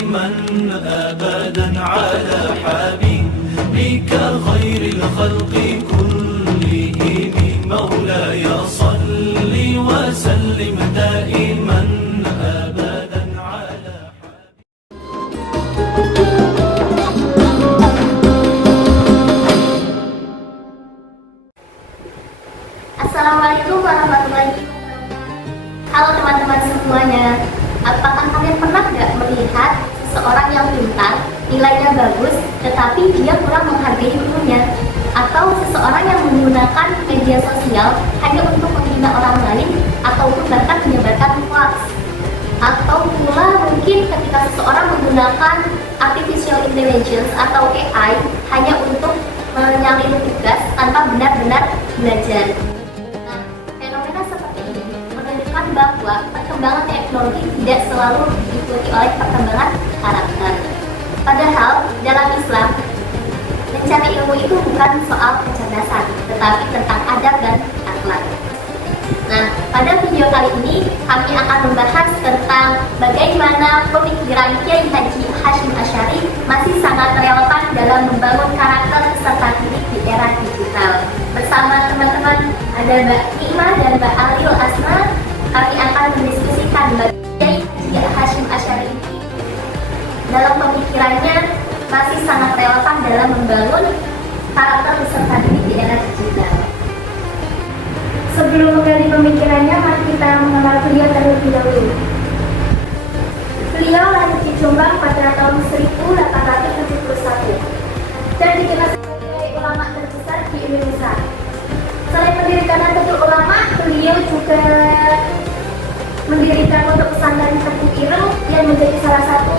دائما أبدا على حبيبك خير الخلق كلهم مولاي صل وسلم دائما أبدا على Assalamualaikum warahmatullahi wabarakatuh. Halo teman-teman semuanya. Apakah kalian pernah nggak melihat seseorang yang pintar, nilainya bagus, tetapi dia kurang menghargai gurunya? Atau seseorang yang menggunakan media sosial hanya untuk menghina orang lain ataupun bahkan menyebarkan hoax? Atau pula mungkin ketika seseorang menggunakan artificial intelligence atau AI hanya untuk menyalin tugas tanpa benar-benar belajar. Nah, fenomena seperti ini menunjukkan bahwa perkembangan teknologi tidak selalu diikuti oleh perkembangan karakter. Padahal dalam Islam, mencari ilmu itu bukan soal kecerdasan, tetapi tentang adab dan akhlak. Nah, pada video kali ini kami akan membahas tentang bagaimana pemikiran Kiai Haji Hasyim Asy'ari masih sangat relevan dalam membangun karakter peserta didik di era digital. Bersama teman-teman ada Mbak Nima dan Mbak Alil Asma, kami akan mendiskusikan bagaimana Kiai Hasyim Asy'ari ini dalam pemikirannya masih sangat relevan dalam membangun karakter peserta didik di era digital. Sebelum menggali pemikirannya, mari kita mengenal beliau terlebih dahulu. Beliau lahir di Jombang pada tahun 1871 dan dikenal sebagai ulama terbesar di Indonesia. Selain mendirikan Nahdlatul Ulama, beliau juga mendirikan pondok pesantren Teguh Ireng yang menjadi salah satu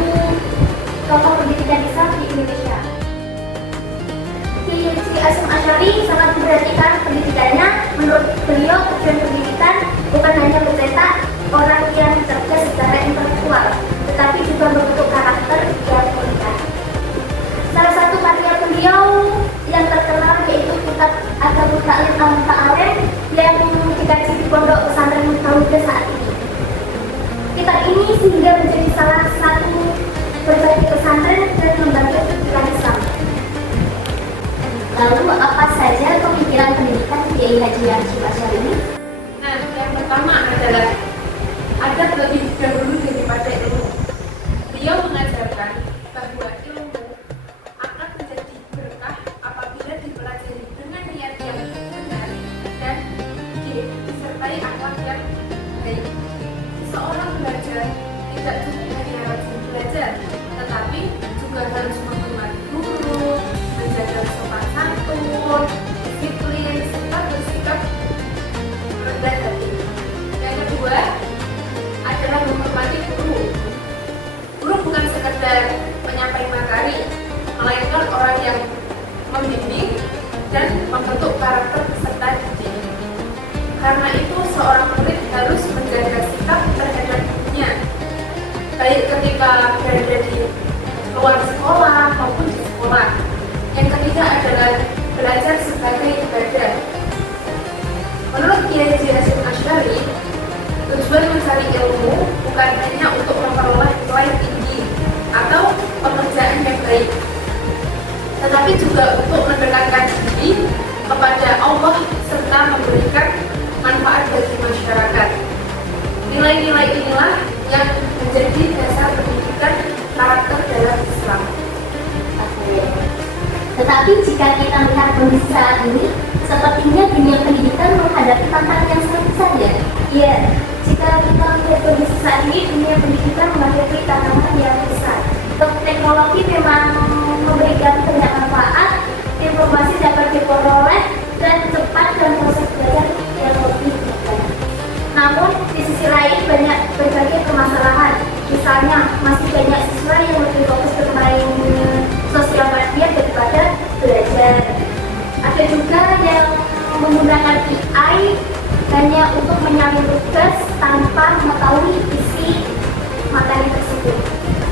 tokoh pendidikan Islam di Indonesia. Kiai Hasyim Asy'ari sangat memperhatikan pendidikannya. Menurut beliau, tujuan pendidikan bukan hanya mencetak orang yang cerdas secara intelektual, tetapi juga membentuk karakter yang mulia. Salah satu karya beliau yang terkenal yaitu kitab Adabut Ta'lim Al-Muta'alim yang dikaji di pondok pesantren Mutawida saat ini. Kitab ini sehingga menjadi salah satu berbagai pesantren dan lembaga pendidikan Islam. Lalu apa saja pemikiran pendidikan Kiai Haji Hasyim Asy'ari ini? Nah, yang pertama adalah adab lebih dahulu daripada ilmu. Beliau mengajarkan bahwa ilmu akan menjadi berkah apabila dipelajari dengan niat yang benar dan disertai akhlak yang baik. Seseorang belajar tidak cukup hanya rajin belajar, tetapi juga harus menghormati guru, menjaga sopan santun, disiplin, serta bersikap rendah hati. Yang kedua adalah menghormati guru. Guru bukan sekedar penyampaian materi, melainkan orang yang membimbing dan membentuk karakter peserta didik. Karena itu seorang murid harus menjaga sikap terhadap gurunya, baik ketika berada di luar sekolah maupun di sekolah. Yang ketiga adalah belajar sebagai ibadah. Menurut Kiai Hasyim Asy'ari, tujuan mencari ilmu bukan hanya untuk memperoleh nilai tinggi atau pekerjaan yang baik, tetapi juga untuk mendekatkan diri kepada Allah serta memberikan manfaat bagi masyarakat. Nilai-nilai inilah yang menjadi dasar pendidikan karakter dalam Islam. Tetapi jika kita melihat kondisi saat ini, sepertinya dunia pendidikan menghadapi tantangan yang sangat besar ya. Iya, jika kita melihat kondisi saat ini, dunia pendidikan menghadapi tantangan yang besar. Teknologi memang memberikan banyak manfaat, informasi dapat diperoleh dan cepat dan proses belajar yang lebih baik. Namun di sisi lain banyak berbagai permasalahan. Misalnya masih banyak siswa yang lebih fokus bermain sosial media daripada belajar. Ada juga yang menggunakan AI hanya untuk menyalin tugas tanpa mengetahui isi materi tersebut.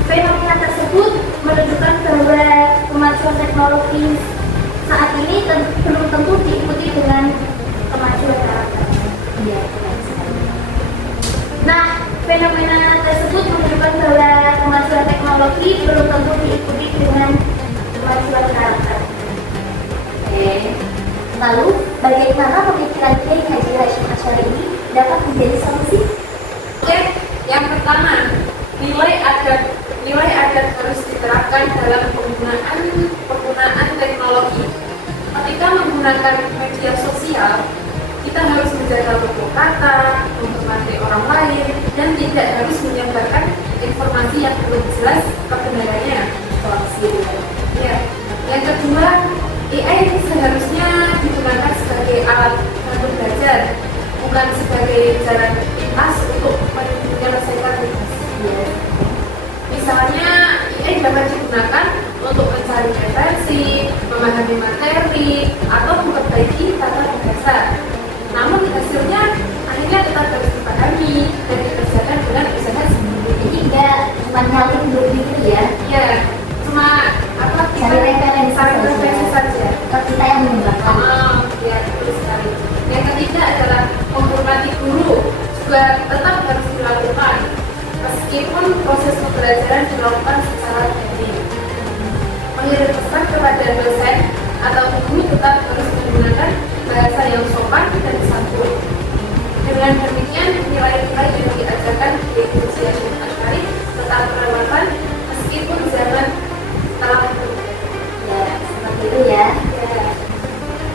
Fenomena tersebut menunjukkan bahwa kemajuan teknologi saat ini belum tentu diikuti dengan kemajuan karakter. Ya, nah, fenomena tersebut menunjukkan bahwa kemajuan teknologi Lalu, bagaimana pemikiran Kiai Haji Hasyim Asy'ari ini dapat menjadi solusi? Oke, yang pertama, nilai adat harus diterapkan dalam penggunaan teknologi. Ketika menggunakan media sosial, kita harus menjaga tutur kata, menghormati orang lain, dan tidak harus menyebarkan informasi yang belum jelas kebenarannya. Ya. Yang kedua, AI seharusnya digunakan sebagai alat bantu belajar, bukan sebagai jalan pintas untuk menyelesaikan tugas. Misalnya, AI dapat digunakan untuk mencari referensi, memahami materi, atau memperbaiki tata bahasa. Namun hasilnya akhirnya tetap harus dipahami dan dikerjakan dengan usaha sendiri. Jadi nggak cuma nyalin gitu ya? Ya, cuma Cari referensi saja. Atau kita yang mengembangkan. Ya, betul sekali. Yang ketiga adalah menghormati guru, juga tetap harus dilakukan meskipun proses pembelajaran dilakukan secara daring. Mengirim pesan kepada dosen atau guru tetap harus menggunakan bahasa yang sopan dan santun. Dengan demikian, nilai-nilai yang diajarkan di Haji Hasyim Asy'ari tetap relevan meskipun zaman telah berubah. Ya, seperti itu ya.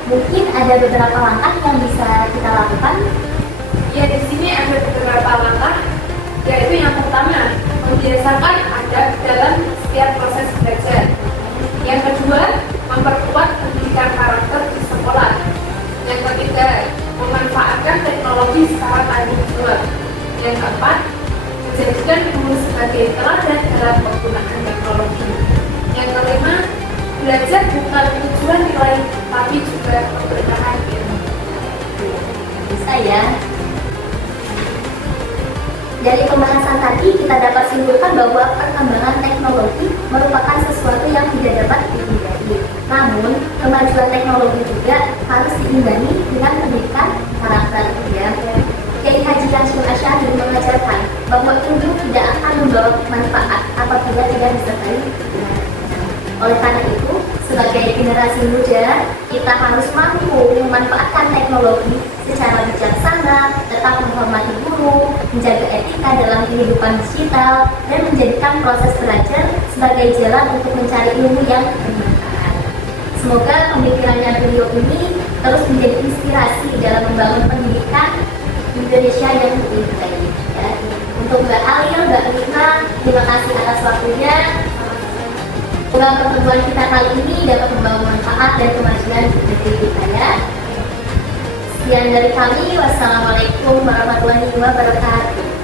Mungkin ada beberapa langkah yang bisa kita lakukan. Ya, di sini ada beberapa langkah, yaitu yang pertama, membiasakan adab dalam setiap proses belajar. Yang kedua, memperkuat pendidikan karakter di sekolah. Yang ketiga, memanfaatkan teknologi secara tanggung jawab. Yang keempat, menjadikan guru sebagai teladan dalam penggunaan teknologi. Yang kelima, belajar bukan tujuan nilai, tapi juga pemberkahan ilmu. Bisa ya. Dari pembahasan tadi kita dapat simpulkan bahwa perkembangan teknologi merupakan sesuatu yang tidak dapat dihindari. Namun, kemajuan teknologi juga harus diimbangi dengan pendidikan karakter. Ya. Kiai Haji Hasyim Asy'ari mengajarkan bahwa ilmu tidak akan membawa manfaat apabila tidak disertai dengan. Oleh karena itu, sebagai generasi muda, kita harus mampu memanfaatkan teknologi secara bijaksana, tetap menghormati guru, menjaga etika dalam kehidupan digital, dan menjadikan proses belajar sebagai jalan untuk mencari ilmu yang bermanfaat. Semoga pemikirannya beliau ini terus menjadi inspirasi dalam membangun pendidikan Indonesia yang lebih baik. Ya. Untuk Mbak Alil, Mbak Rina, terima kasih atas waktunya. Semoga pertemuan kita kali ini dapat membawa manfaat dan kemajuan di negeri kita ya. Sekian dari kami, wassalamualaikum warahmatullahi wabarakatuh.